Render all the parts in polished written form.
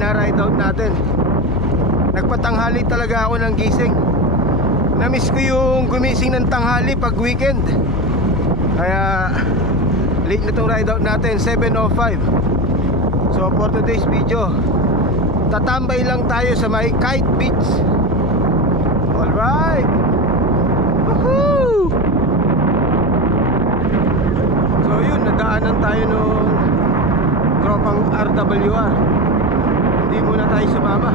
na ride out natin. Nagpatanghali talaga ako ng gising. Namiss ko yung gumising ng tanghali pag weekend. Kaya late na itong ride out natin, 7:05. So for today's video, tatambay lang tayo sa may Kite Beach. Alright. Woohoo! So yun, nadaanan tayo nung tropang RWR. Hindi muna tayo sumama.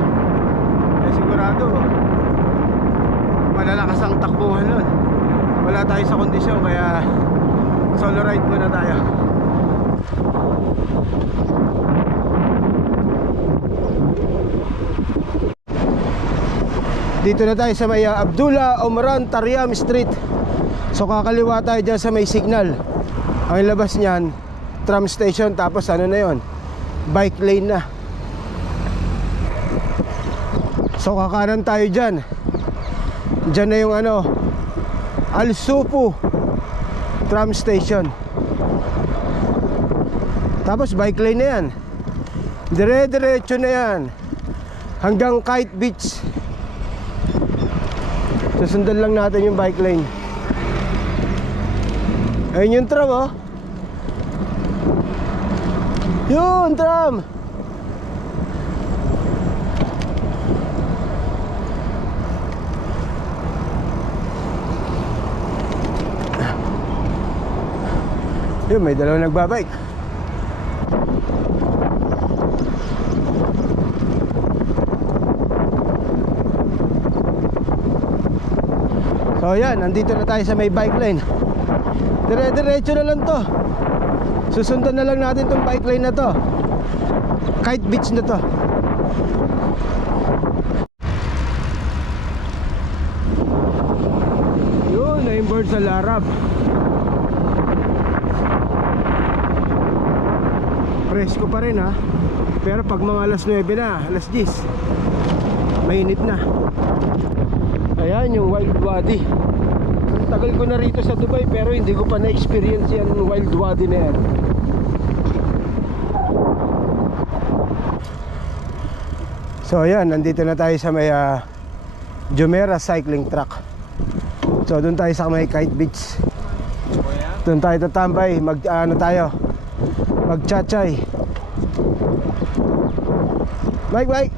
Kaya sigurado malalakas ang takbuhan nun. Wala tayo sa kondisyon, kaya solo ride muna tayo. Dito na tayo sa may Abdullah Omran Tariam Street. So kakaliwa tayo dyan sa may signal. Ang labas niyan, tram station, tapos ano na yon, bike lane na. So kakanan tayo dyan. Dyan na yung ano, Al Supu tram station. Tapos bike lane na yan. Dire-diretso na yan hanggang Kite Beach. Susundan lang natin yung bike lane. Ayun yung tram, oh. Yun, tram. Yun, may dalawang nagbabike. So yan, nandito na tayo sa may bike lane. Dire-diretso na lang to. Susundan na lang natin tong bike lane na to. Kite Beach na to. Yun, na-inboard sa Larab. Presko pa rin, ha. Pero pag mga alas 9 na, alas 10, mainit na. Ayan yung Wild Wadi. Ang tagal ko na rito sa Dubai, pero hindi ko pa na-experience yan, Wild Wadi na yan. So ayan, nandito na tayo sa may Jumeirah Cycling Track. So doon tayo sa may Kite Beach. Doon tayo tatambay, mag-chachay. Bike.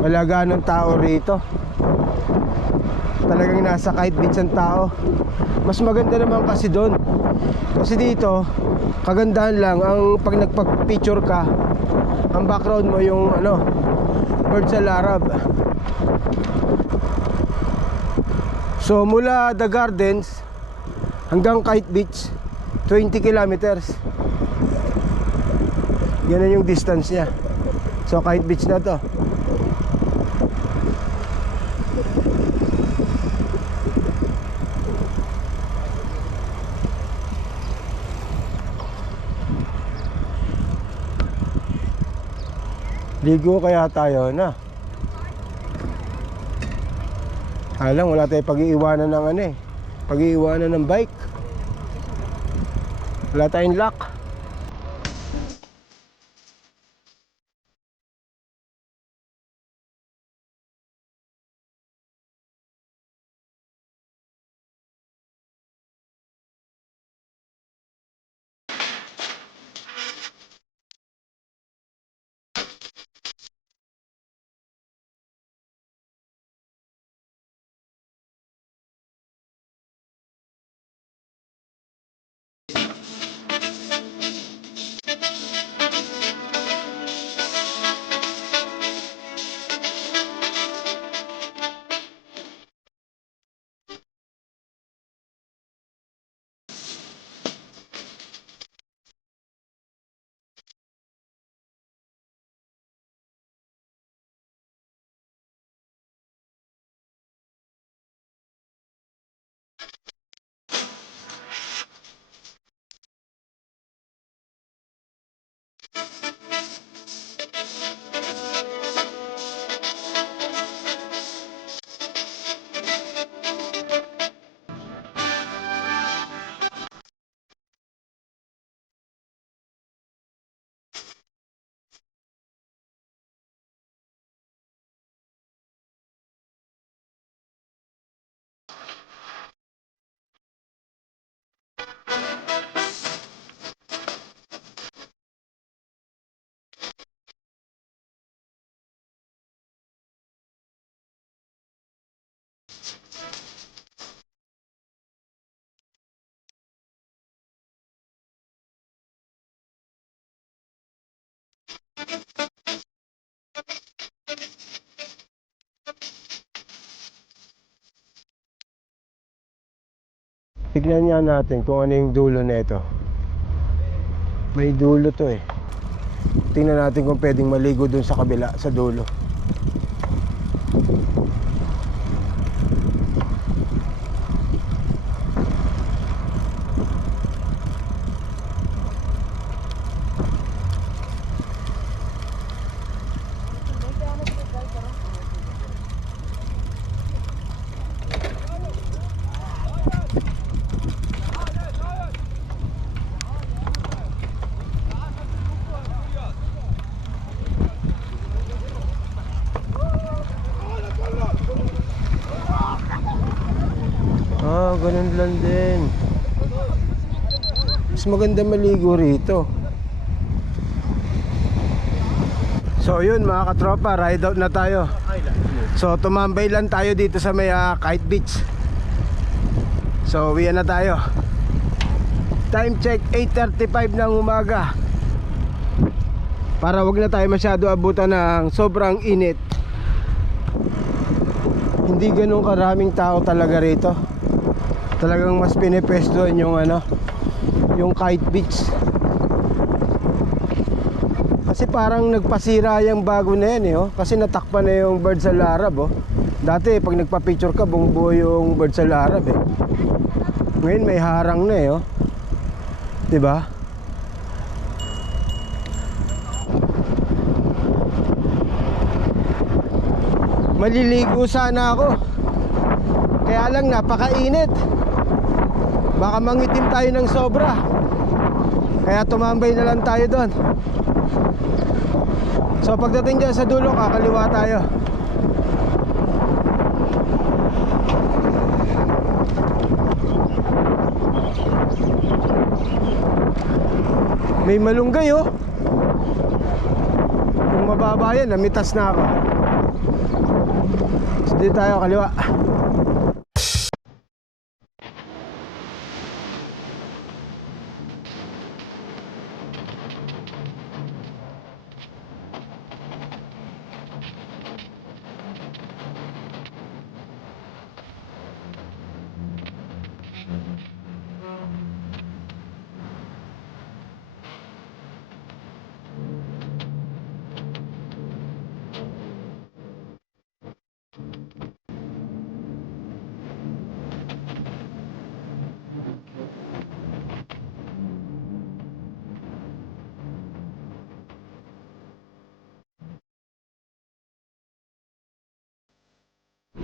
Wala ganong tao rito. Talagang nasa Kite Beach ang tao. Mas maganda naman kasi doon. Kasi dito, kagandahan lang ang pag nagpag-picture ka, ang background mo yung ano, Birds Al Arab. So mula The Gardens hanggang Kite Beach, 20 kilometers. Yan yung distance niya. So Kite Beach na to. Ligo kaya tayo na. Halang wala tayong pag-iiwanan ng ano eh, pag-iiwanan ng bike. Wala tayong lock. Tignan nga natin kung ano yung dulo nito. May dulo to eh. Tingnan natin kung pwedeng maligo dun sa kabila, sa dulo. Ganun lang din. Mas maganda maligo rito. So yun mga katropa, ride out na tayo. So tumambay lang tayo dito sa may Kite Beach. So uwi na tayo. Time check 8:35 ng umaga. Para wag na tayo masyado abutan ng sobrang init. Hindi ganun karaming tao talaga rito. Talagang mas pinipwestohan yung yung Kite Beach. Kasi parang nagpasira yung bago na yan oh. Kasi natakpan na yung Birds Al Arab oh. Dati pag nagpa-picture ka buong buo yung Birds Al Arab eh. Ngayon may harang na oh. 'Di ba? Maliligo sana ako. Kaya lang napakainit. Baka mangitim tayo ng sobra. Kaya tumambay na lang tayo doon. So pagdating dyan sa dulo, kakaliwa tayo. May malunggay oh. Kung mababa yan, namitas na ako. So dito tayo, kaliwa.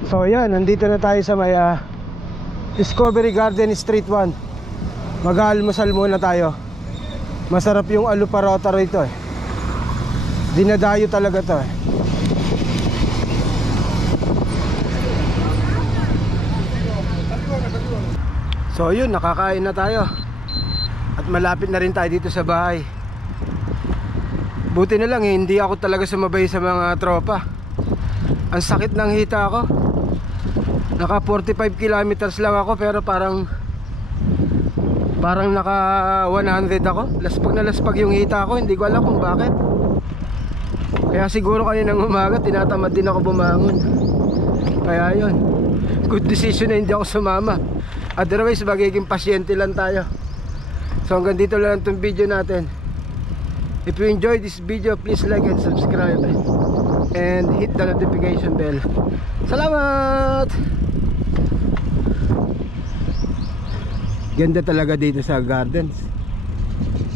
So yan, nandito na tayo sa may Discovery Garden Street 1. Mag-aalmusal muna tayo. Masarap yung alu parota rito eh. Dinadayo talaga to eh. So yun, nakakain na tayo. At malapit na rin tayo dito sa bahay. Buti na lang eh, hindi ako talaga sumabay sa mga tropa. Ang sakit ng hita ako. Naka 45 kilometers lang ako, pero parang naka 100 ako. Laspag na laspag yung hita ko. Hindi ko alam kung bakit. Kaya siguro kaninang umaga tinatamad din ako bumangon. Kaya yun, good decision na hindi ako sumama. Otherwise magiging pasyente lang tayo. So hanggang dito lang itong video natin. If you enjoyed this video, please like and subscribe and hit the notification bell. Salamat! Ganda talaga dito sa gardens.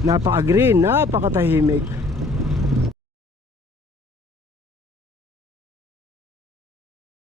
Napaka-green, napakatahimik.